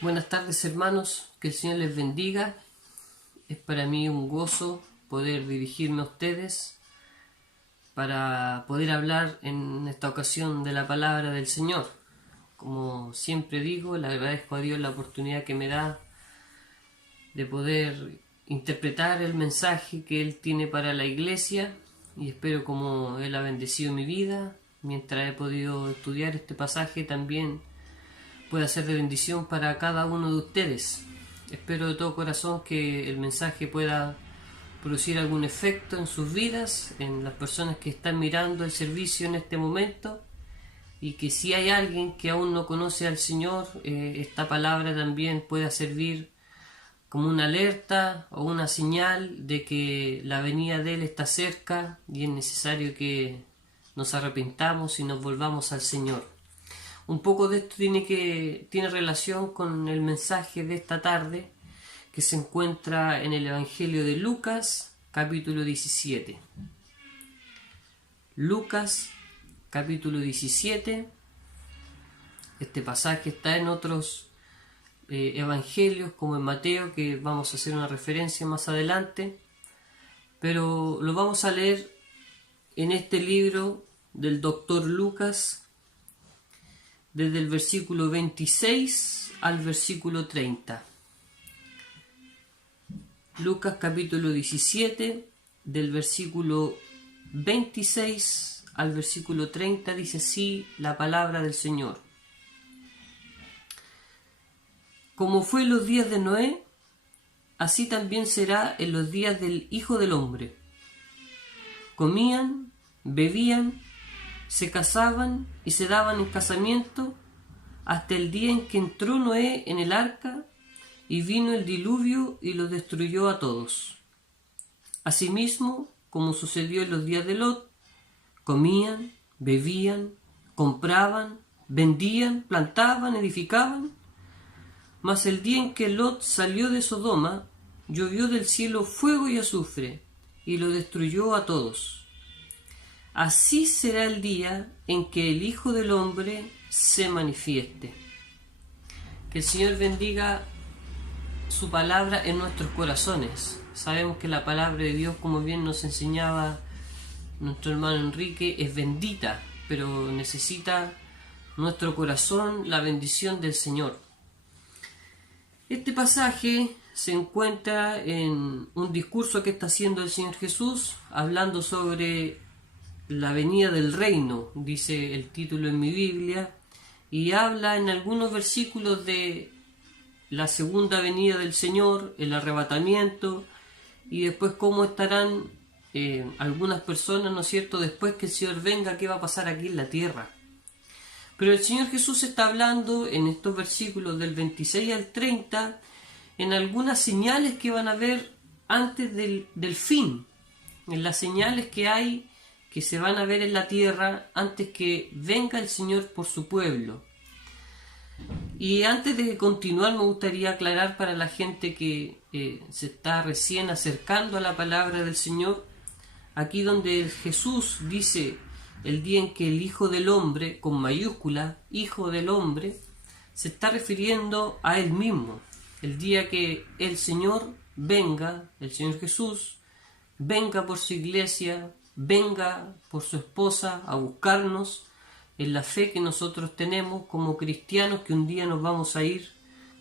Buenas tardes, hermanos, que el Señor les bendiga. Es para mí un gozo poder dirigirme a ustedes para poder hablar en esta ocasión de la palabra del Señor. Como siempre digo, le agradezco a Dios la oportunidad que me da de poder interpretar el mensaje que Él tiene para la iglesia, y espero, como Él ha bendecido mi vida mientras he podido estudiar este pasaje, también pueda ser de bendición para cada uno de ustedes. Espero de todo corazón que el mensaje pueda producir algún efecto en sus vidas, en las personas que están mirando el servicio en este momento, y que si hay alguien que aún no conoce al Señor, esta palabra también pueda servir como una alerta o una señal de que la venida de Él está cerca y es necesario que nos arrepintamos y nos volvamos al Señor. Un poco de esto tiene relación con el mensaje de esta tarde, que se encuentra en el Evangelio de Lucas, capítulo 17. Lucas, capítulo 17. Este pasaje está en otros evangelios, como en Mateo, que vamos a hacer una referencia más adelante, pero lo vamos a leer en este libro del doctor Lucas, desde el versículo 26 al versículo 30. Lucas capítulo 17, del versículo 26 al versículo 30, dice así la palabra del Señor. Como fue en los días de Noé, así también será en los días del Hijo del Hombre. Comían, bebían, se casaban y se daban en casamiento hasta el día en que entró Noé en el arca y vino el diluvio y los destruyó a todos. Asimismo, como sucedió en los días de Lot, comían, bebían, compraban, vendían, plantaban, edificaban. Mas el día en que Lot salió de Sodoma, llovió del cielo fuego y azufre y lo destruyó a todos. Así será el día en que el Hijo del Hombre se manifieste. Que el Señor bendiga su palabra en nuestros corazones. Sabemos que la palabra de Dios, como bien nos enseñaba nuestro hermano Enrique, es bendita, pero necesita nuestro corazón la bendición del Señor. Este pasaje se encuentra en un discurso que está haciendo el Señor Jesús, hablando sobre la venida del reino, dice el título en mi Biblia, y habla en algunos versículos de la segunda venida del Señor, el arrebatamiento, y después cómo estarán algunas personas, ¿no es cierto?, después que el Señor venga, qué va a pasar aquí en la tierra. Pero el Señor Jesús está hablando en estos versículos del 26 al 30 en algunas señales que van a haber antes del fin, en las señales que hay, que se van a ver en la tierra antes que venga el Señor por su pueblo. Y antes de continuar, me gustaría aclarar para la gente que se está recién acercando a la palabra del Señor, aquí donde Jesús dice el día en que el Hijo del Hombre, con mayúscula, Hijo del Hombre, se está refiriendo a Él mismo. El día que el Señor venga, el Señor Jesús, venga por su iglesia, venga por su esposa a buscarnos en la fe que nosotros tenemos como cristianos, que un día nos vamos a ir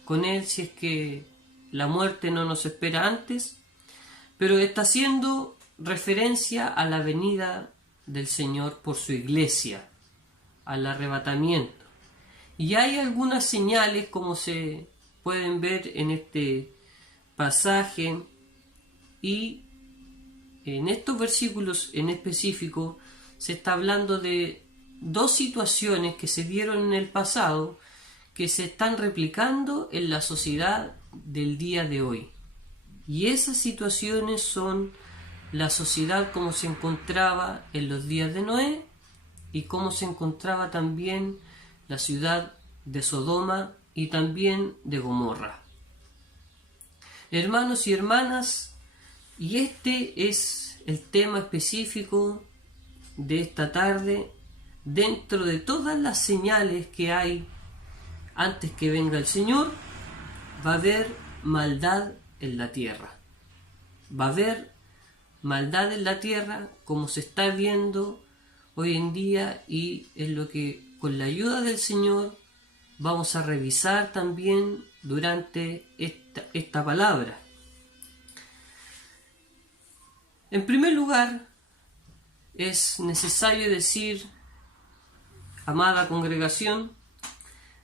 con Él si es que la muerte no nos espera antes, pero está haciendo referencia a la venida del Señor por su iglesia, al arrebatamiento. Y hay algunas señales, como se pueden ver en este pasaje, y en estos versículos en específico se está hablando de dos situaciones que se dieron en el pasado que se están replicando en la sociedad del día de hoy. Y esas situaciones son la sociedad como se encontraba en los días de Noé y cómo se encontraba también la ciudad de Sodoma y también de Gomorra. Hermanos y hermanas, y este es el tema específico de esta tarde, dentro de todas las señales que hay antes que venga el Señor. va a haber maldad en la tierra. Va a haber maldad en la tierra como se está viendo hoy en día, y es lo que con la ayuda del Señor vamos a revisar también durante esta palabra. En primer lugar, es necesario decir, amada congregación,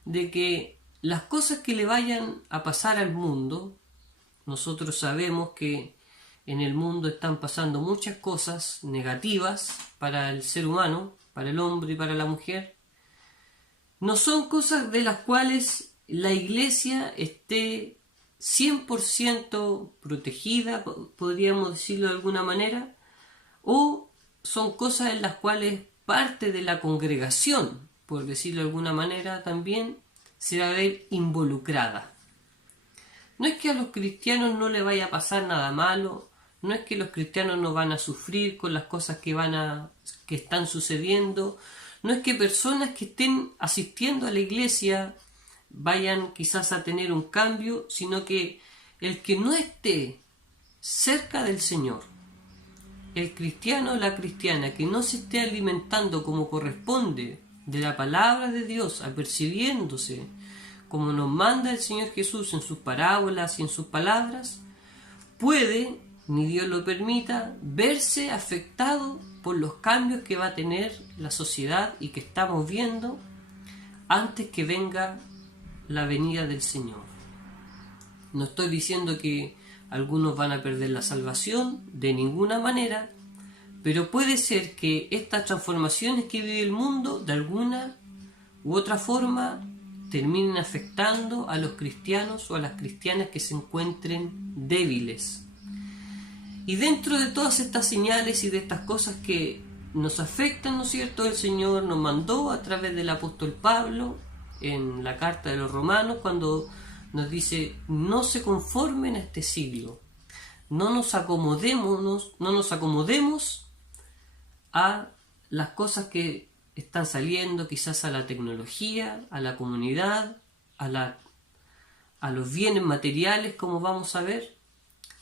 de que las cosas que le vayan a pasar al mundo, nosotros sabemos que en el mundo están pasando muchas cosas negativas para el ser humano, para el hombre y para la mujer. No son cosas de las cuales la iglesia esté 100% protegida, podríamos decirlo de alguna manera, o son cosas en las cuales parte de la congregación, por decirlo de alguna manera, también se va a ver involucrada. No es que a los cristianos no le vaya a pasar nada malo, no es que los cristianos no van a sufrir con las cosas que están sucediendo, no es que personas que estén asistiendo a la iglesia vayan quizás a tener un cambio, sino que el que no esté cerca del Señor, el cristiano o la cristiana que no se esté alimentando como corresponde de la palabra de Dios, apercibiéndose como nos manda el Señor Jesús en sus parábolas y en sus palabras, puede, ni Dios lo permita, verse afectado por los cambios que va a tener la sociedad y que estamos viendo antes que venga la venida del Señor. No estoy diciendo que algunos van a perder la salvación, de ninguna manera, pero puede ser que estas transformaciones que vive el mundo, de alguna u otra forma, terminen afectando a los cristianos o a las cristianas que se encuentren débiles. Y dentro de todas estas señales y de estas cosas que nos afectan, ¿no es cierto?, el Señor nos mandó a través del apóstol Pablo en la carta de los Romanos, cuando nos dice: no se conformen a este siglo, no nos acomodemos a las cosas que están saliendo, quizás a la tecnología, a la comunidad, a los bienes materiales, como vamos a ver.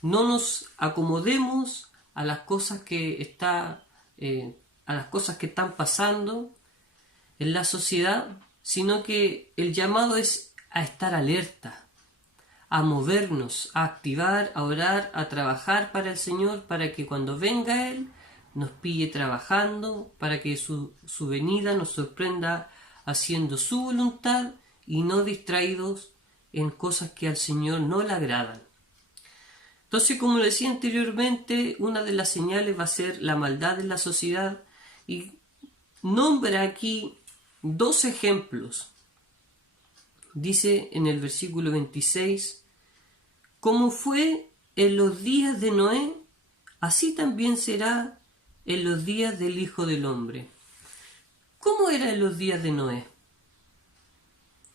No nos acomodemos a las cosas que están pasando en la sociedad, sino que el llamado es a estar alerta, a movernos, a activar, a orar, a trabajar para el Señor, para que cuando venga Él nos pille trabajando, para que su venida nos sorprenda haciendo su voluntad y no distraídos en cosas que al Señor no le agradan. Entonces, como decía anteriormente, una de las señales va a ser la maldad en la sociedad, y nombra aquí dos ejemplos. Dice en el versículo 26: como fue en los días de Noé, así también será en los días del Hijo del Hombre. ¿Cómo era en los días de Noé?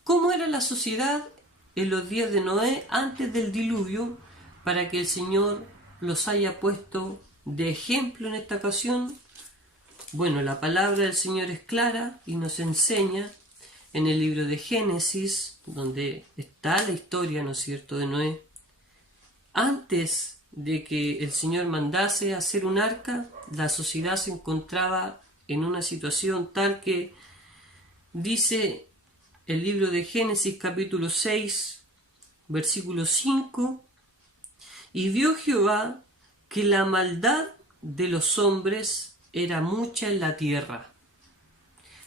¿Cómo era la sociedad en los días de Noé antes del diluvio, para que el Señor los haya puesto de ejemplo en esta ocasión? Bueno, la palabra del Señor es clara y nos enseña en el libro de Génesis, donde está la historia, ¿no es cierto?, de Noé. Antes de que el Señor mandase a hacer un arca, la sociedad se encontraba en una situación tal que dice el libro de Génesis capítulo 6, versículo 5: y vio Jehová que la maldad de los hombres era mucha en la tierra.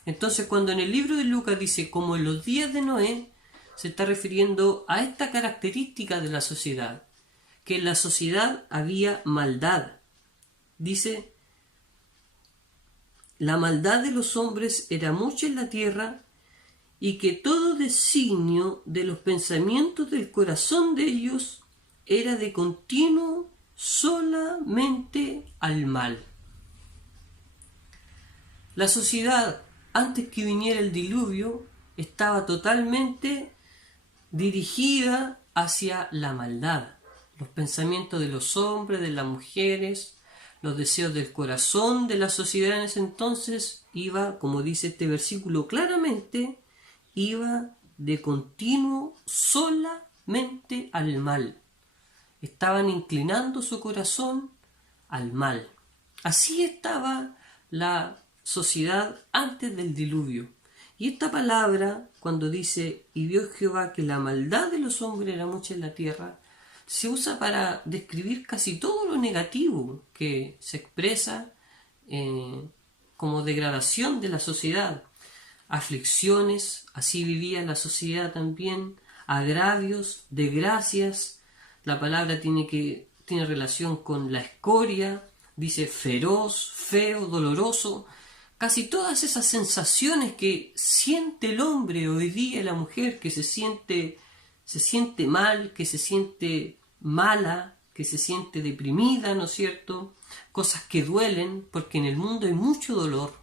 Entonces, cuando en el libro de Lucas dice como en los días de Noé, se está refiriendo a esta característica de la sociedad, que en la sociedad había maldad. Dice: la maldad de los hombres era mucha en la tierra, y que todo designio de los pensamientos del corazón de ellos era de continuo solamente al mal. La sociedad, antes que viniera el diluvio, estaba totalmente dirigida hacia la maldad. Los pensamientos de los hombres, de las mujeres, los deseos del corazón de la sociedad en ese entonces iba, como dice este versículo claramente, iba de continuo mente al mal. Estaban inclinando su corazón al mal. Así estaba la sociedad antes del diluvio. Y esta palabra, cuando dice, y vio Jehová que la maldad de los hombres era mucha en la tierra, se usa para describir casi todo lo negativo que se expresa como degradación de la sociedad. Aflicciones, así vivía la sociedad también, agravios, desgracias. La palabra tiene relación con la escoria, dice feroz, feo, doloroso. Casi todas esas sensaciones que siente el hombre hoy día, la mujer, que se siente mal, que se siente mala, que se siente deprimida, ¿no es cierto? Cosas que duelen, porque en el mundo hay mucho dolor.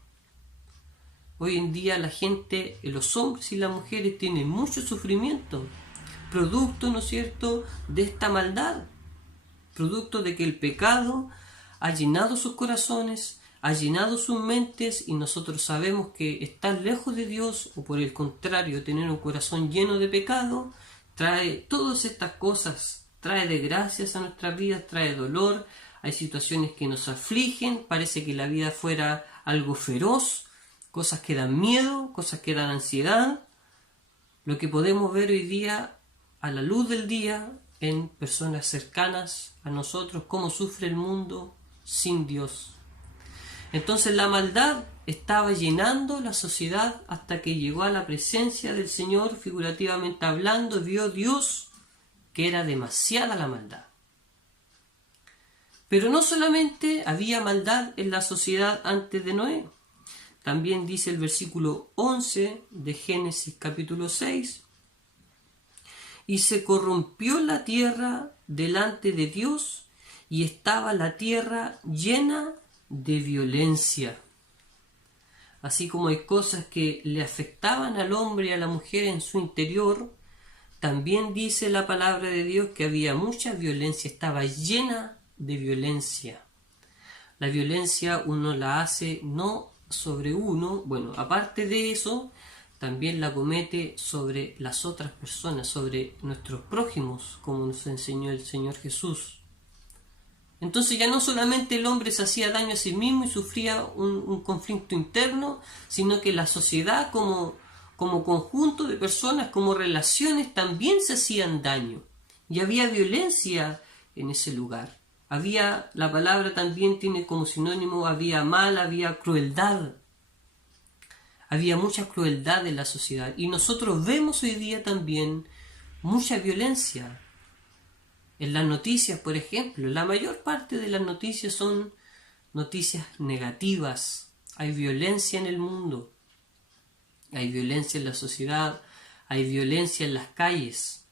Hoy en día la gente, los hombres y las mujeres tienen mucho sufrimiento, producto, ¿no es cierto?, de esta maldad, producto de que el pecado ha llenado sus corazones, ha llenado sus mentes, y nosotros sabemos que estar lejos de Dios, o por el contrario, tener un corazón lleno de pecado, trae todas estas cosas, trae desgracias a nuestras vidas, trae dolor. Hay situaciones que nos afligen, parece que la vida fuera algo feroz, cosas que dan miedo, cosas que dan ansiedad. Lo que podemos ver hoy día, a la luz del día, en personas cercanas a nosotros, cómo sufre el mundo sin Dios. Entonces la maldad estaba llenando la sociedad hasta que llegó a la presencia del Señor, figurativamente hablando, vio Dios que era demasiada la maldad. Pero no solamente había maldad en la sociedad antes de Noé, también dice el versículo 11 de Génesis capítulo 6, y se corrompió la tierra delante de Dios, y estaba la tierra llena de violencia. Así como hay cosas que le afectaban al hombre y a la mujer en su interior, también dice la palabra de Dios que había mucha violencia, estaba llena de violencia. La violencia uno la hace no sobre uno, bueno, aparte de eso, también la comete sobre las otras personas, sobre nuestros prójimos, como nos enseñó el Señor Jesús. Entonces ya no solamente el hombre se hacía daño a sí mismo y sufría un conflicto interno, sino que la sociedad como conjunto de personas, como relaciones, también se hacían daño. Y había violencia en ese lugar. La palabra también tiene como sinónimo, había mal, había crueldad. Había mucha crueldad en la sociedad. Y nosotros vemos hoy día también mucha violencia. En las noticias, por ejemplo, la mayor parte de las noticias son noticias negativas. Hay violencia en el mundo. Hay violencia en la sociedad. Hay violencia en las calles.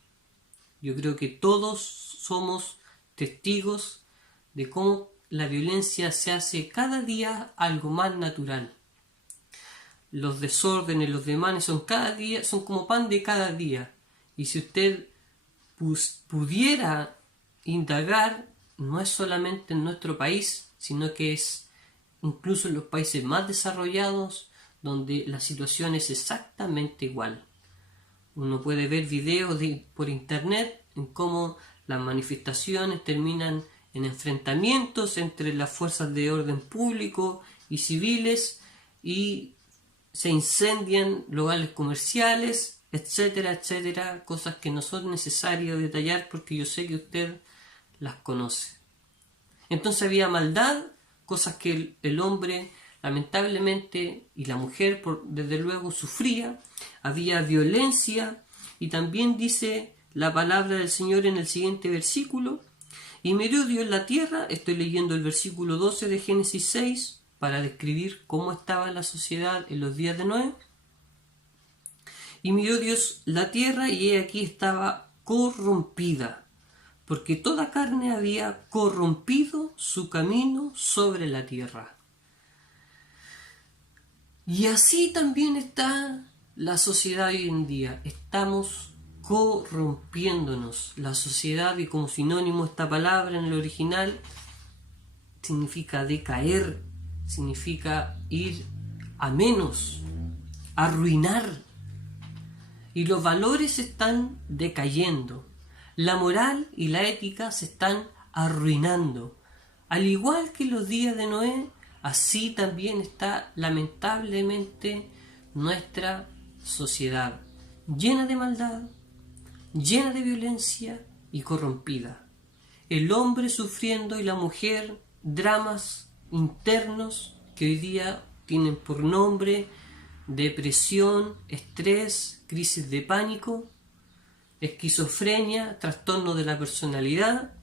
Yo creo que todos somos testigos de cómo la violencia se hace cada día algo más natural. Los desórdenes, los desmanes son como pan de cada día. Y si usted pudiera indagar, no es solamente en nuestro país, sino que es incluso en los países más desarrollados, donde la situación es exactamente igual. Uno puede ver videos por internet en cómo las manifestaciones terminan en enfrentamientos entre las fuerzas de orden público y civiles, y se incendian locales comerciales, etcétera, etcétera, cosas que no son necesarias detallar porque yo sé que usted las conoce. Entonces había maldad, cosas que el hombre lamentablemente y la mujer desde luego sufría. Había violencia, y también dice la palabra del Señor en el siguiente versículo: y miró Dios la tierra. Estoy leyendo el versículo 12 de Génesis 6 para describir cómo estaba la sociedad en los días de Noé. Y miró Dios la tierra, y he aquí estaba corrompida, porque toda carne había corrompido su camino sobre la tierra. Y así también está la sociedad hoy en día. Estamos corrompiéndonos. La sociedad, y como sinónimo esta palabra en el original, significa decaer, significa ir a menos, arruinar. Y los valores están decayendo. La moral y la ética se están arruinando. Al igual que los días de Noé, así también está lamentablemente nuestra sociedad, llena de maldad, llena de violencia y corrompida. El hombre sufriendo y la mujer dramas internos que hoy día tienen por nombre depresión, estrés, crisis de pánico, esquizofrenia, trastorno de la personalidad.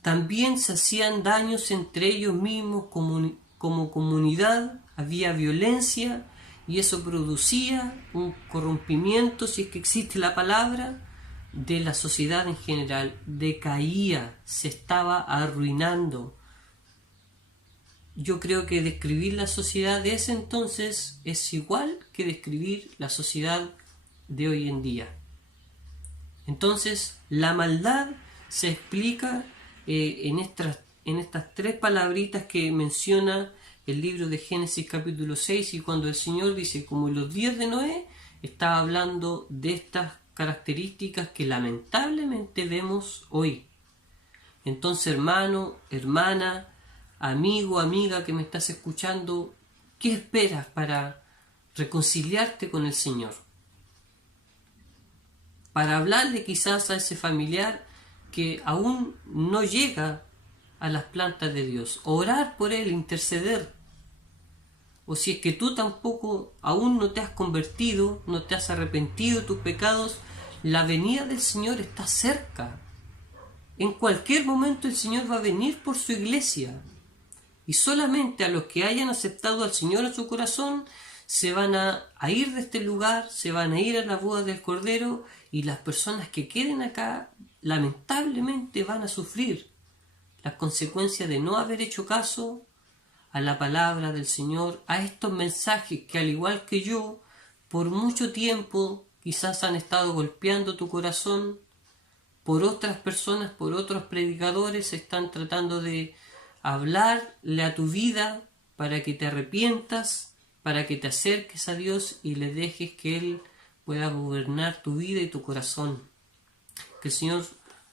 También se hacían daños entre ellos mismos como comunidad, había violencia y eso producía un corrompimiento, si es que existe la palabra, de la sociedad en general. Decaía, se estaba arruinando. Yo creo que describir la sociedad de ese entonces es igual que describir la sociedad de hoy en día. Entonces, la maldad se explica en estas tres palabritas que menciona el libro de Génesis capítulo 6, y cuando el Señor dice, como en los días de Noé, está hablando de estas características que lamentablemente vemos hoy. Entonces, hermano, hermana, amigo, amiga que me estás escuchando, ¿qué esperas para reconciliarte con el Señor? Para hablarle quizás a ese familiar que aún no llega a las plantas de Dios, orar por él, interceder. O si es que tú tampoco aún no te has convertido, no te has arrepentido de tus pecados, la venida del Señor está cerca. En cualquier momento el Señor va a venir por su iglesia. Y solamente a los que hayan aceptado al Señor en su corazón se van a ir de este lugar, se van a ir a la boda del Cordero, y las personas que queden acá lamentablemente van a sufrir las consecuencias de no haber hecho caso a la palabra del Señor, a estos mensajes que al igual que yo, por mucho tiempo quizás han estado golpeando tu corazón, por otras personas, por otros predicadores, están tratando de hablarle a tu vida para que te arrepientas, para que te acerques a Dios y le dejes que Él pueda gobernar tu vida y tu corazón. Que el Señor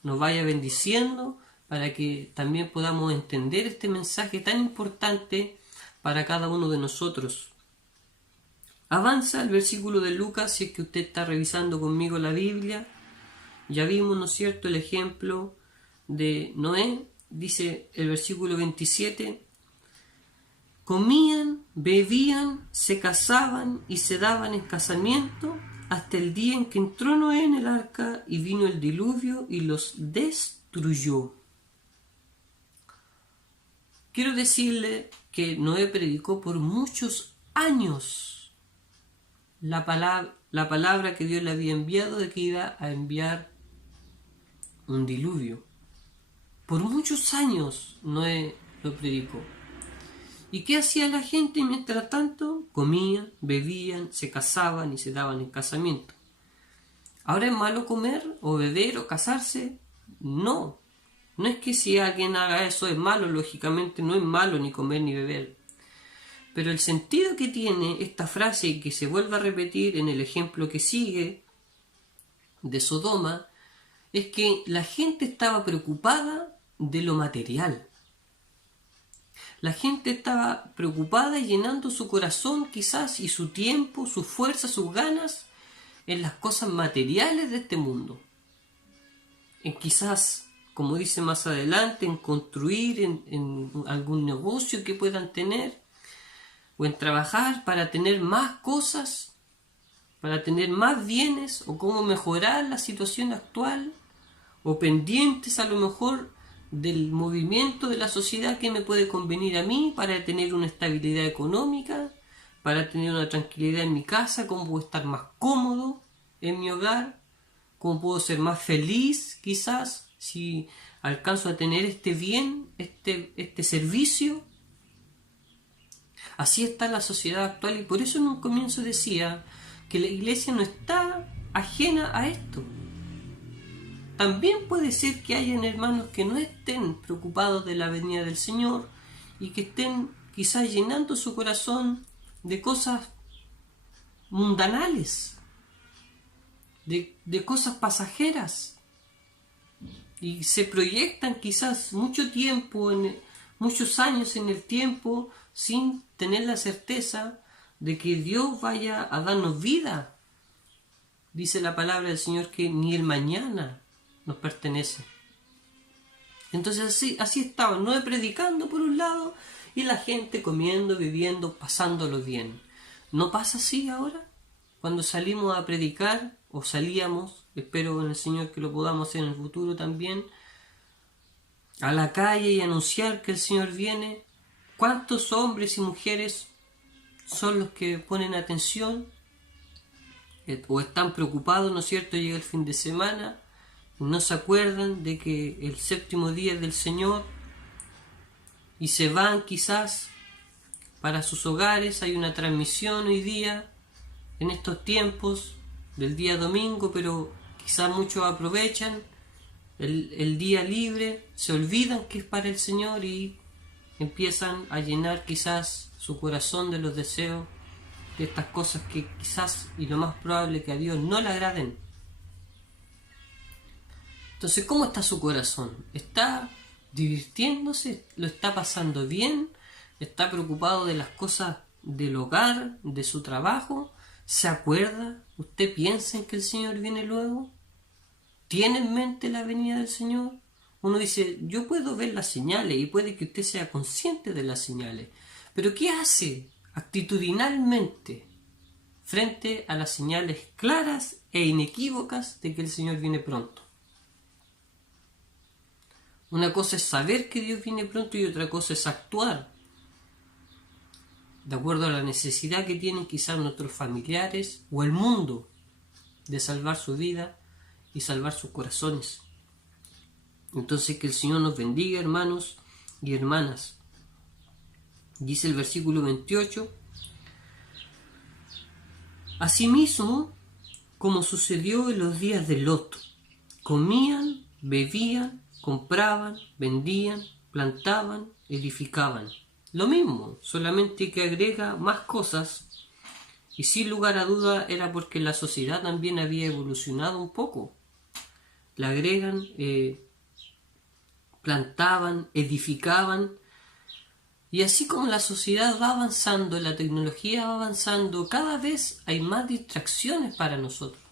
nos vaya bendiciendo para que también podamos entender este mensaje tan importante para cada uno de nosotros. Avanza el versículo de Lucas, si es que usted está revisando conmigo la Biblia. Ya vimos, ¿no es cierto?, el ejemplo de Noé. Dice el versículo 27, comían, bebían, se casaban y se daban en casamiento hasta el día en que entró Noé en el arca y vino el diluvio y los destruyó. Quiero decirle que Noé predicó por muchos años la palabra que Dios le había enviado de que iba a enviar un diluvio. Por muchos años Noé lo predicó. ¿Y qué hacía la gente mientras tanto? Comían, bebían, se casaban y se daban en casamiento. ¿Ahora es malo comer o beber o casarse? No. No es que si alguien haga eso es malo, lógicamente no es malo ni comer ni beber. Pero el sentido que tiene esta frase y que se vuelve a repetir en el ejemplo que sigue de Sodoma es que la gente estaba preocupada de lo material. La gente estaba preocupada y llenando su corazón quizás y su tiempo, su fuerza, sus ganas en las cosas materiales de este mundo. En quizás, como dice más adelante, en construir en algún negocio que puedan tener o en trabajar para tener más cosas, para tener más bienes o cómo mejorar la situación actual o pendientes a lo mejor del movimiento de la sociedad que me puede convenir a mí para tener una estabilidad económica, para tener una tranquilidad en mi casa, cómo puedo estar más cómodo en mi hogar, cómo puedo ser más feliz quizás si alcanzo a tener este bien, este servicio. Así está la sociedad actual y por eso en un comienzo decía que la iglesia no está ajena a esto. También puede ser que hayan hermanos que no estén preocupados de la venida del Señor y que estén quizás llenando su corazón de cosas mundanales, de cosas pasajeras. y se proyectan quizás mucho tiempo, muchos años en el tiempo, sin tener la certeza de que Dios vaya a darnos vida. Dice la palabra del Señor que ni el mañana nos pertenece. Entonces así estaban, no predicando por un lado y la gente comiendo, viviendo, pasándolo bien. ¿No pasa así ahora? Cuando salimos a predicar, o salíamos, espero en el Señor que lo podamos hacer en el futuro también, a la calle y anunciar que el Señor viene, ¿cuántos hombres y mujeres son los que ponen atención o están preocupados, ¿no es cierto? Llega el fin de semana, no se acuerdan de que el séptimo día es del Señor y se van quizás para sus hogares. Hay una transmisión hoy día en estos tiempos del día domingo, pero quizás muchos aprovechan el día libre, se olvidan que es para el Señor y empiezan a llenar quizás su corazón de los deseos de estas cosas que quizás y lo más probable que a Dios no le agraden. Entonces, ¿cómo está su corazón? ¿Está divirtiéndose? ¿Lo está pasando bien? ¿Está preocupado de las cosas del hogar, de su trabajo? ¿Se acuerda? ¿Usted piensa en que el Señor viene luego? ¿Tiene en mente la venida del Señor? Uno dice, yo puedo ver las señales y puede que usted sea consciente de las señales, pero ¿qué hace actitudinalmente frente a las señales claras e inequívocas de que el Señor viene pronto? Una cosa es saber que Dios viene pronto y otra cosa es actuar de acuerdo a la necesidad que tienen quizás nuestros familiares o el mundo de salvar su vida y salvar sus corazones. Entonces que el Señor nos bendiga, hermanos y hermanas. Dice el versículo 28, asimismo, como sucedió en los días de Lot, comían, bebían, compraban, vendían, plantaban, edificaban. Lo mismo, solamente que agrega más cosas, y sin lugar a duda era porque la sociedad también había evolucionado un poco. Le agregan, plantaban, edificaban, y así como la sociedad va avanzando, la tecnología va avanzando, cada vez hay más distracciones para nosotros.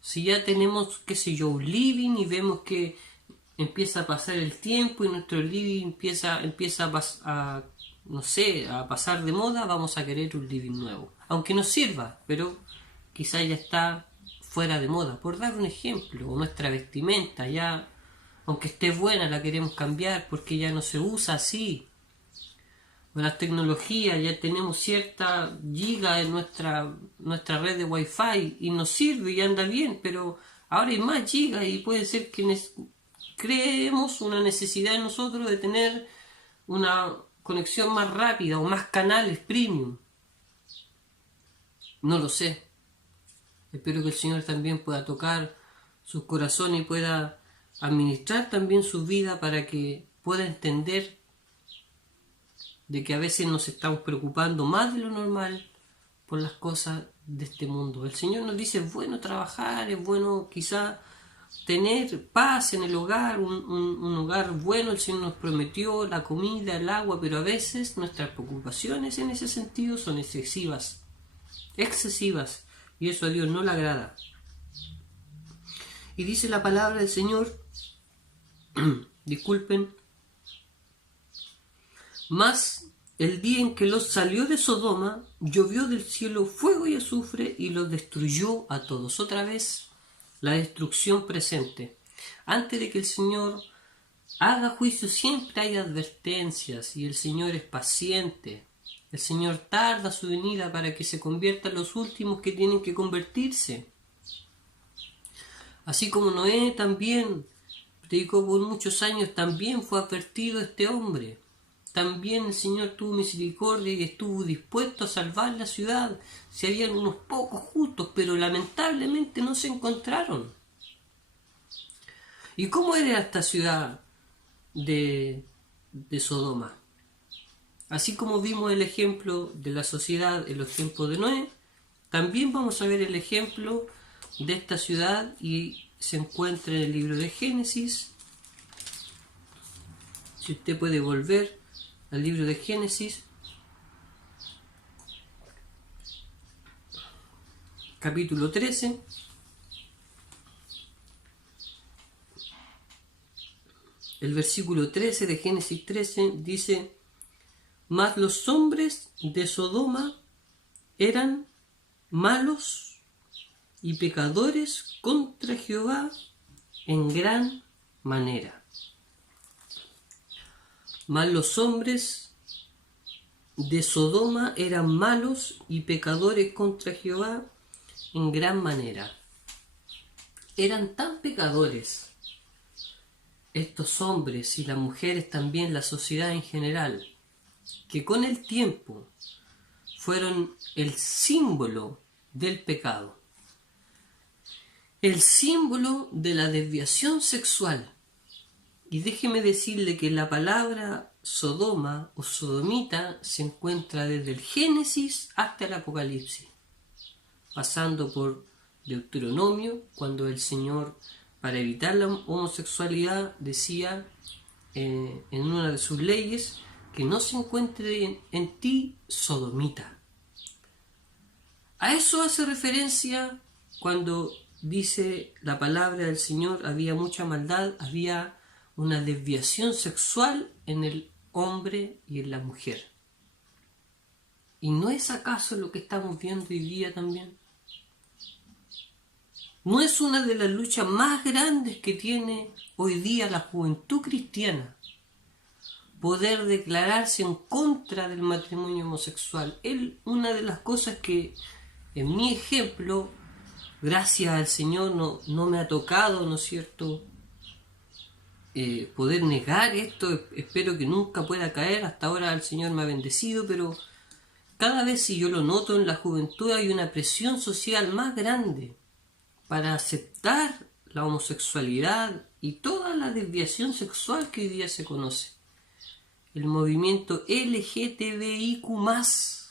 Si ya tenemos, qué sé yo, un living y vemos que empieza a pasar el tiempo y nuestro living empieza a pasar de moda, vamos a querer un living nuevo. Aunque nos sirva, pero quizá ya está fuera de moda. Por dar un ejemplo, o nuestra vestimenta ya, aunque esté buena, la queremos cambiar porque ya no se usa así. O las tecnologías, ya tenemos cierta giga en nuestra red de Wi-Fi y nos sirve y anda bien, pero ahora hay más gigas y puede ser que creemos una necesidad en nosotros de tener una conexión más rápida o más canales premium. No lo sé. Espero que el Señor también pueda tocar sus corazones y pueda administrar también su vida para que pueda entender de que a veces nos estamos preocupando más de lo normal por las cosas de este mundo. El Señor nos dice, es bueno trabajar, es bueno quizá tener paz en el hogar, un hogar bueno. El Señor nos prometió la comida, el agua, pero a veces nuestras preocupaciones en ese sentido son excesivas, y eso a Dios no le agrada. Y dice la palabra del Señor, disculpen, mas el día en que Lot salió de Sodoma, llovió del cielo fuego y azufre y los destruyó a todos. Otra vez la destrucción presente. Antes de que el Señor haga juicio siempre hay advertencias y el Señor es paciente. El Señor tarda su venida para que se conviertan los últimos que tienen que convertirse. Así como Noé también predicó por muchos años, también fue advertido este hombre. También el Señor tuvo misericordia y estuvo dispuesto a salvar la ciudad. Si habían unos pocos justos, pero lamentablemente no se encontraron. ¿Y cómo era esta ciudad de Sodoma? Así como vimos el ejemplo de la sociedad en los tiempos de Noé, también vamos a ver el ejemplo de esta ciudad y se encuentra en el libro de Génesis. Si usted puede volver al libro de Génesis, capítulo 13. El versículo 13 de Génesis 13 dice: mas los hombres de Sodoma eran malos y pecadores contra Jehová en gran manera. Mas los hombres de Sodoma eran malos y pecadores contra Jehová en gran manera. Eran tan pecadores estos hombres y las mujeres, también la sociedad en general, que con el tiempo fueron el símbolo del pecado, el símbolo de la desviación sexual. Y déjeme decirle que la palabra Sodoma o sodomita se encuentra desde el Génesis hasta el Apocalipsis, pasando por Deuteronomio, cuando el Señor, para evitar la homosexualidad, decía en una de sus leyes que no se encuentre en ti sodomita. A eso hace referencia cuando dice la palabra del Señor: había mucha maldad, había una desviación sexual en el hombre y en la mujer. ¿Y no es acaso lo que estamos viendo hoy día también? ¿No es una de las luchas más grandes que tiene hoy día la juventud cristiana poder declararse en contra del matrimonio homosexual? Una de las cosas que en mi ejemplo, gracias al Señor, no me ha tocado, ¿no es cierto?, poder negar esto. Espero que nunca pueda caer. Hasta ahora el Señor me ha bendecido, pero cada vez, si yo lo noto en la juventud, hay una presión social más grande para aceptar la homosexualidad y toda la desviación sexual que hoy día se conoce. El movimiento LGTBIQ+,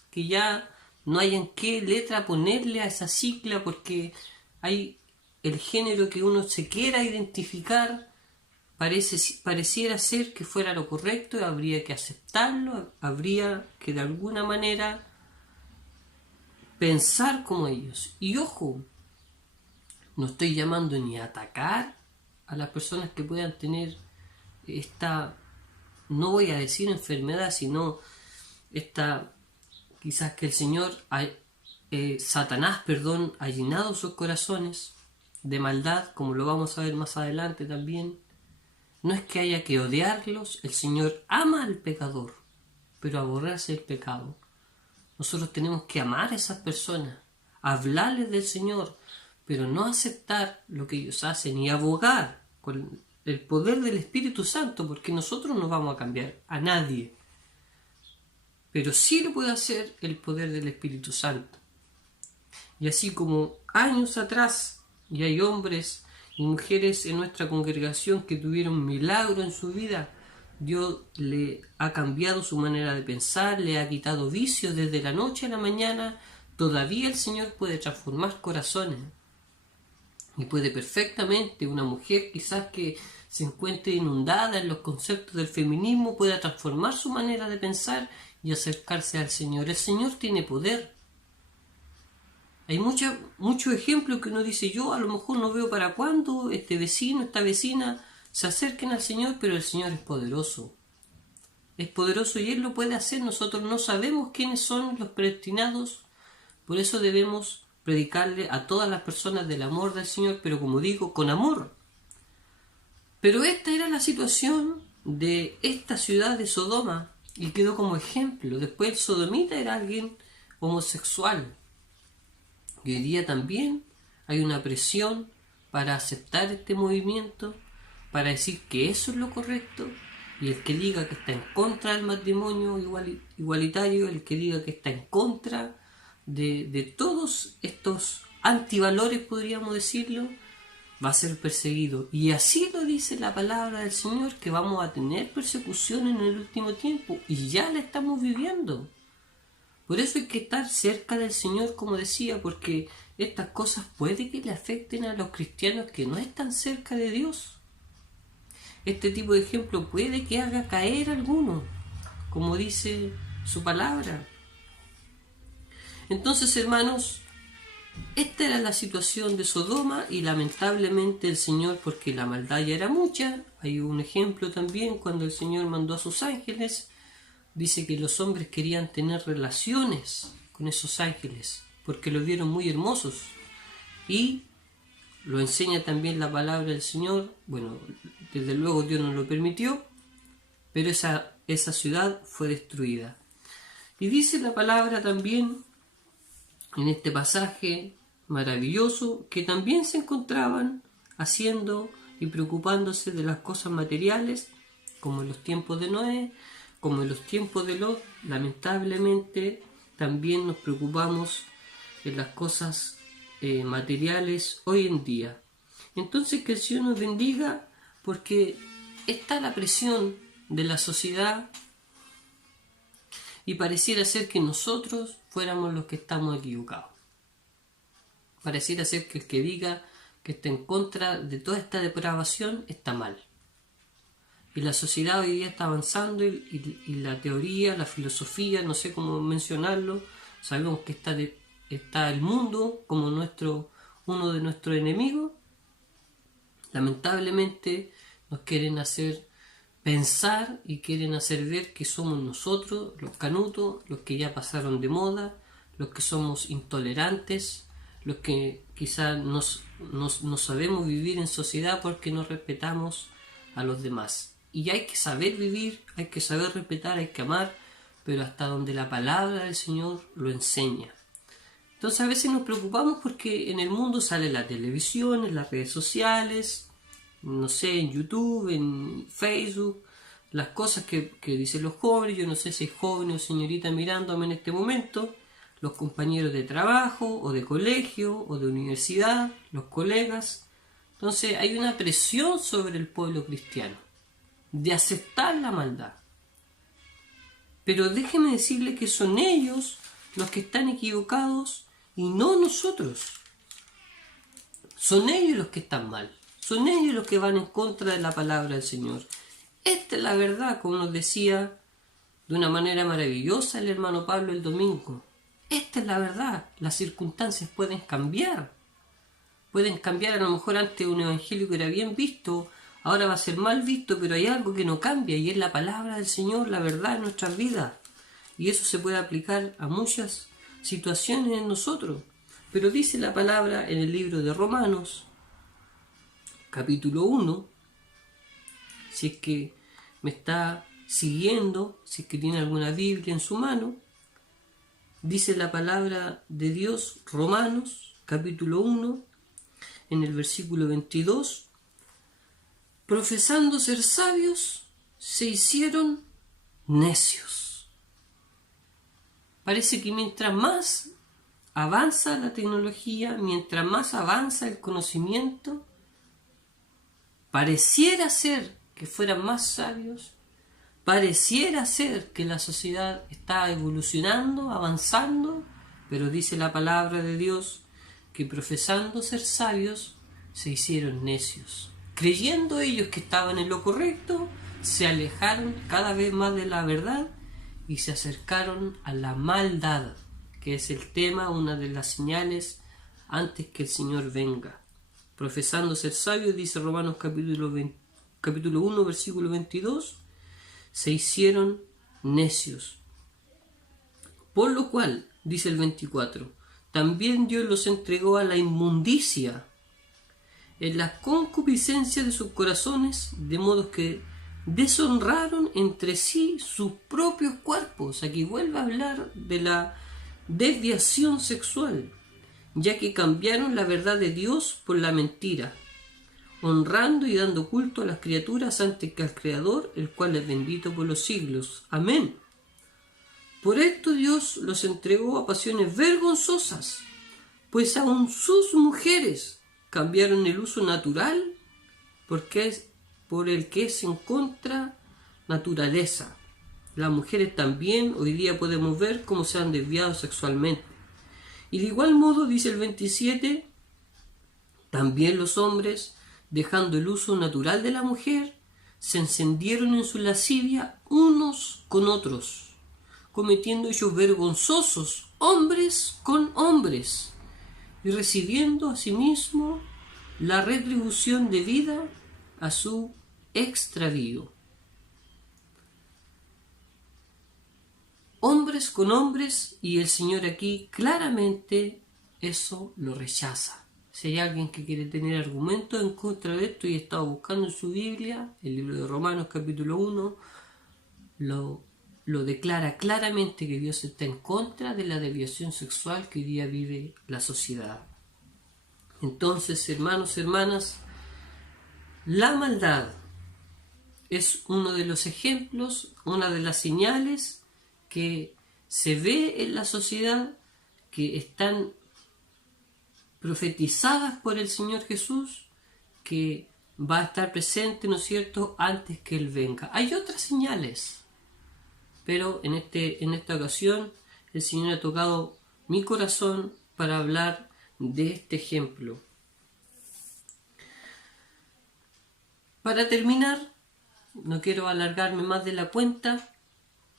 que ya no hay en qué letra ponerle a esa sigla, porque hay el género que uno se quiera identificar, pareciera ser que fuera lo correcto, y habría que aceptarlo, habría que de alguna manera pensar como ellos. Y ojo, no estoy llamando ni a atacar a las personas que puedan tener esta, no voy a decir enfermedad, sino esta, quizás que el Señor, Satanás, ha llenado sus corazones de maldad, como lo vamos a ver más adelante también. No es que haya que odiarlos, el Señor ama al pecador, pero aborrece el pecado. Nosotros tenemos que amar a esas personas, hablarles del Señor, pero no aceptar lo que ellos hacen y abogar con el poder del Espíritu Santo, porque nosotros no vamos a cambiar a nadie, pero sí lo puede hacer el poder del Espíritu Santo. Y así como años atrás, y hay hombres y mujeres en nuestra congregación que tuvieron milagro en su vida, Dios le ha cambiado su manera de pensar, le ha quitado vicios desde la noche a la mañana. Todavía el Señor puede transformar corazones. Y puede perfectamente una mujer quizás que se encuentre inundada en los conceptos del feminismo, pueda transformar su manera de pensar y acercarse al Señor. El Señor tiene poder. Hay muchos ejemplos que uno dice: yo a lo mejor no veo para cuándo este vecino, esta vecina se acerquen al Señor, pero el Señor es poderoso. Es poderoso y Él lo puede hacer. Nosotros no sabemos quiénes son los predestinados, por eso debemos predicarle a todas las personas del amor del Señor, pero como digo, con amor. Pero esta era la situación de esta ciudad de Sodoma y quedó como ejemplo. Después el sodomita era alguien homosexual. Y hoy día también hay una presión para aceptar este movimiento, para decir que eso es lo correcto, y el que diga que está en contra del matrimonio igualitario, el que diga que está en contra de todos estos antivalores, podríamos decirlo, va a ser perseguido. Y así lo dice la palabra del Señor, que vamos a tener persecución en el último tiempo, y ya la estamos viviendo. Por eso hay que estar cerca del Señor, como decía, porque estas cosas puede que le afecten a los cristianos que no están cerca de Dios. Este tipo de ejemplo puede que haga caer a alguno, como dice su palabra. Entonces, hermanos, esta era la situación de Sodoma y lamentablemente el Señor, porque la maldad ya era mucha, hay un ejemplo también cuando el Señor mandó a sus ángeles, dice que los hombres querían tener relaciones con esos ángeles, porque los vieron muy hermosos. Y lo enseña también la palabra del Señor, bueno, desde luego Dios no lo permitió, pero esa ciudad fue destruida. Y dice la palabra también, en este pasaje maravilloso, que también se encontraban haciendo y preocupándose de las cosas materiales, como en los tiempos de Noé, como en los tiempos de Lot. Lamentablemente también nos preocupamos de las cosas materiales hoy en día. Entonces, que el Señor nos bendiga, porque está la presión de la sociedad y pareciera ser que nosotros fuéramos los que estamos equivocados. Pareciera ser que el que diga que está en contra de toda esta depravación está mal. Y la sociedad hoy día está avanzando y la teoría, la filosofía, no sé cómo mencionarlo, sabemos que está el mundo como uno de nuestros enemigos. Lamentablemente nos quieren hacer pensar y quieren hacer ver que somos nosotros, los canutos, los que ya pasaron de moda, los que somos intolerantes, los que quizás no sabemos vivir en sociedad porque no respetamos a los demás. Y hay que saber vivir, hay que saber respetar, hay que amar, pero hasta donde la palabra del Señor lo enseña. Entonces a veces nos preocupamos porque en el mundo sale la televisión, en las redes sociales, no sé, en YouTube, en Facebook, las cosas que dicen los jóvenes. Yo no sé si es joven o señorita mirándome en este momento, los compañeros de trabajo o de colegio o de universidad, los colegas. Entonces hay una presión sobre el pueblo cristiano de aceptar la maldad. Pero déjeme decirle que son ellos los que están equivocados y no nosotros. Son ellos los que están mal. Son ellos los que van en contra de la palabra del Señor. Esta es la verdad, como nos decía de una manera maravillosa el hermano Pablo el domingo. Esta es la verdad. Las circunstancias pueden cambiar. Pueden cambiar, a lo mejor antes un evangelio que era bien visto, ahora va a ser mal visto, pero hay algo que no cambia y es la palabra del Señor, la verdad en nuestras vidas. Y eso se puede aplicar a muchas situaciones en nosotros. Pero dice la palabra en el libro de Romanos, capítulo 1, si es que me está siguiendo, si es que tiene alguna Biblia en su mano, dice la palabra de Dios, Romanos, capítulo 1, en el versículo 22, profesando ser sabios, se hicieron necios. Parece que mientras más avanza la tecnología, mientras más avanza el conocimiento, pareciera ser que fueran más sabios, pareciera ser que la sociedad está evolucionando, avanzando, pero dice la palabra de Dios que profesando ser sabios, se hicieron necios. Creyendo ellos que estaban en lo correcto, se alejaron cada vez más de la verdad y se acercaron a la maldad, que es el tema, una de las señales antes que el Señor venga. Profesando ser sabios, dice Romanos capítulo 1, versículo 22, se hicieron necios. Por lo cual, dice el 24, también Dios los entregó a la inmundicia en las concupiscencias de sus corazones, de modo que deshonraron entre sí sus propios cuerpos. Aquí vuelve a hablar de la desviación sexual, ya que cambiaron la verdad de Dios por la mentira, honrando y dando culto a las criaturas antes que al Creador, el cual es bendito por los siglos. Amén. Por esto Dios los entregó a pasiones vergonzosas, pues aun sus mujeres cambiaron el uso natural por el que es en contra naturaleza, Las mujeres también hoy día podemos ver cómo se han desviado sexualmente. Y de igual modo, dice el 27, también los hombres, dejando el uso natural de la mujer, se encendieron en su lascivia unos con otros, cometiendo hechos vergonzosos, hombres con hombres, y recibiendo asimismo la retribución debida a su extravío. Hombres con hombres, y el Señor aquí claramente eso lo rechaza. Si hay alguien que quiere tener argumentos en contra de esto y está buscando en su Biblia, el libro de Romanos capítulo 1, lo declara claramente que Dios está en contra de la desviación sexual que hoy día vive la sociedad. Entonces, hermanos, hermanas, la maldad es uno de los ejemplos, una de las señales que se ve en la sociedad, que están profetizadas por el Señor Jesús, que va a estar presente, ¿no es cierto?, antes que Él venga. Hay otras señales, pero en esta ocasión el Señor ha tocado mi corazón para hablar de este ejemplo. Para terminar, no quiero alargarme más de la cuenta,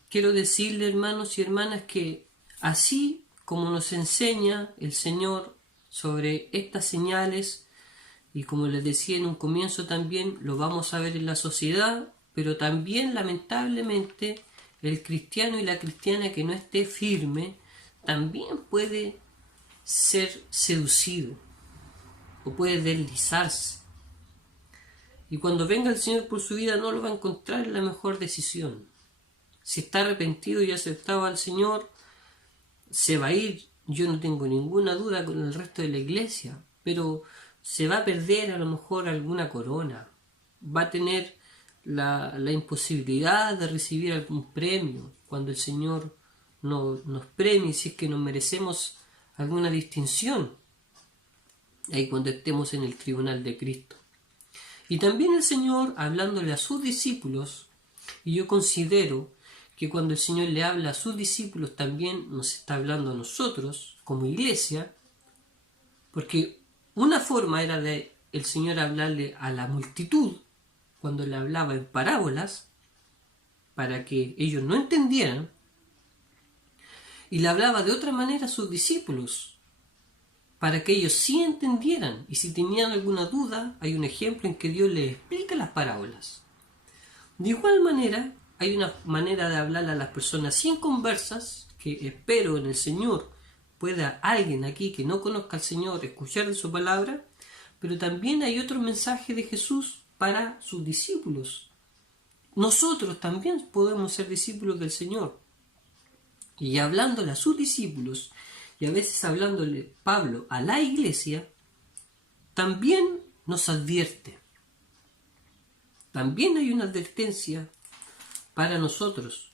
quiero decirle, hermanos y hermanas, que así como nos enseña el Señor sobre estas señales, y como les decía en un comienzo también, lo vamos a ver en la sociedad, pero también lamentablemente el cristiano y la cristiana que no esté firme también puede ser seducido o puede deslizarse. Y cuando venga el Señor por su vida no lo va a encontrar en la mejor decisión. Si está arrepentido y aceptado al Señor, se va a ir, yo no tengo ninguna duda, con el resto de la iglesia, pero se va a perder a lo mejor alguna corona, va a tener la imposibilidad de recibir algún premio cuando el Señor nos premie, si es que nos merecemos alguna distinción, ahí cuando estemos en el tribunal de Cristo. Y también el Señor, hablándole a sus discípulos, y yo considero que cuando el Señor le habla a sus discípulos también nos está hablando a nosotros como iglesia, porque una forma era de el Señor hablarle a la multitud cuando le hablaba en parábolas para que ellos no entendieran, y le hablaba de otra manera a sus discípulos para que ellos sí entendieran, y si tenían alguna duda hay un ejemplo en que Dios les explica las parábolas. De igual manera hay una manera de hablar a las personas sin conversas, que espero en el Señor pueda alguien aquí que no conozca al Señor escuchar de su palabra, pero también hay otro mensaje de Jesús para sus discípulos. Nosotros también podemos ser discípulos del Señor. Y hablándole a sus discípulos, y a veces hablándole Pablo a la iglesia, también nos advierte. También hay una advertencia para nosotros.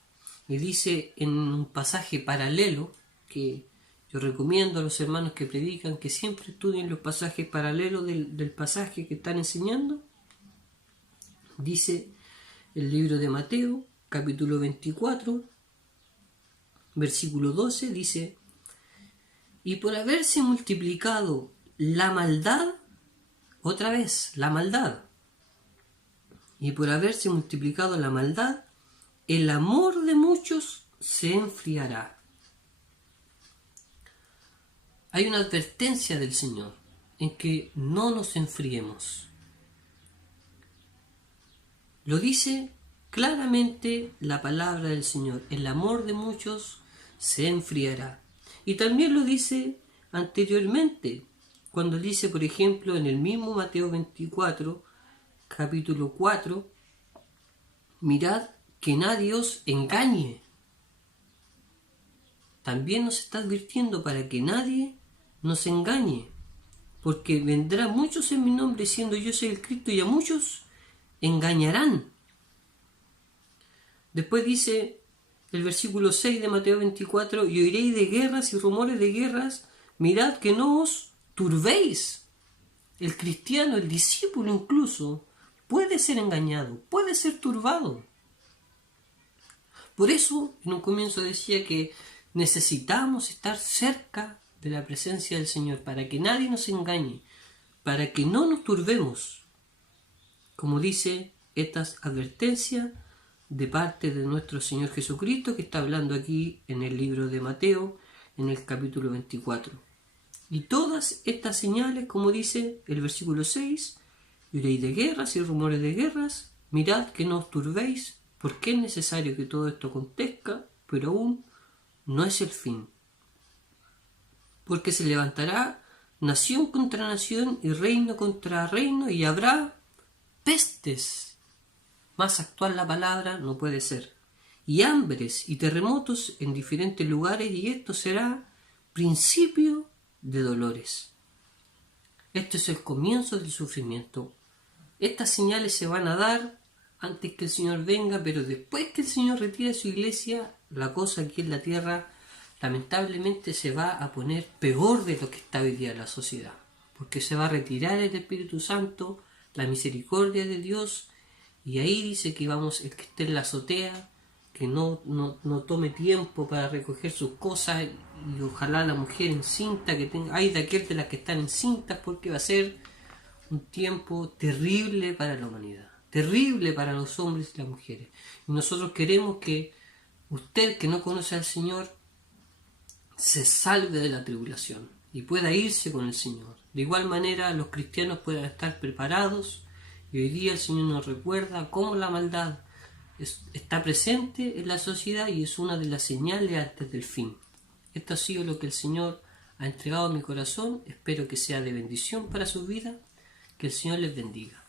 Y dice en un pasaje paralelo, que yo recomiendo a los hermanos que predican que siempre estudien los pasajes paralelos del pasaje que están enseñando. Dice el libro de Mateo, capítulo 24, versículo 12, dice: y por haberse multiplicado la maldad, otra vez, la maldad, y por haberse multiplicado la maldad, el amor de muchos se enfriará. Hay una advertencia del Señor en que no nos enfriemos. Lo dice claramente la palabra del Señor: el amor de muchos se enfriará. Y también lo dice anteriormente, cuando dice, por ejemplo, en el mismo Mateo 24, capítulo 4, mirad que nadie os engañe. También nos está advirtiendo para que nadie nos engañe, porque vendrán muchos en mi nombre diciendo yo soy el Cristo, y a muchos engañarán. Después dice el versículo 6 de Mateo 24: y oiréis de guerras y rumores de guerras, mirad que no os turbéis. El cristiano, el discípulo incluso, puede ser engañado, puede ser turbado. Por eso, en un comienzo decía que necesitamos estar cerca de la presencia del Señor, para que nadie nos engañe, para que no nos turbemos, como dice estas advertencias de parte de nuestro Señor Jesucristo, que está hablando aquí en el libro de Mateo, en el capítulo 24. Y todas estas señales, como dice el versículo 6, y oiréis de guerras y rumores de guerras, mirad que no os turbéis, porque es necesario que todo esto acontezca, pero aún no es el fin. Porque se levantará nación contra nación y reino contra reino, y habrá pestes. Más actual la palabra no puede ser. Y hambres y terremotos en diferentes lugares, y esto será principio de dolores. Esto es el comienzo del sufrimiento. Estas señales se van a dar antes que el Señor venga, pero después que el Señor retire su iglesia, la cosa aquí en la tierra lamentablemente se va a poner peor de lo que está hoy día la sociedad, porque se va a retirar el Espíritu Santo, la misericordia de Dios, y ahí dice que vamos, el que esté en la azotea, que no tome tiempo para recoger sus cosas, y ojalá la mujer encinta, que tenga, hay de aquel de las que están encintas, porque va a ser un tiempo terrible para la humanidad, terrible para los hombres y las mujeres. Y nosotros queremos que usted, que no conoce al Señor, se salve de la tribulación y pueda irse con el Señor. De igual manera, los cristianos puedan estar preparados, y hoy día el Señor nos recuerda cómo la maldad está presente en la sociedad y es una de las señales antes del fin. Esto ha sido lo que el Señor ha entregado a mi corazón. Espero que sea de bendición para su vida. Que el Señor les bendiga.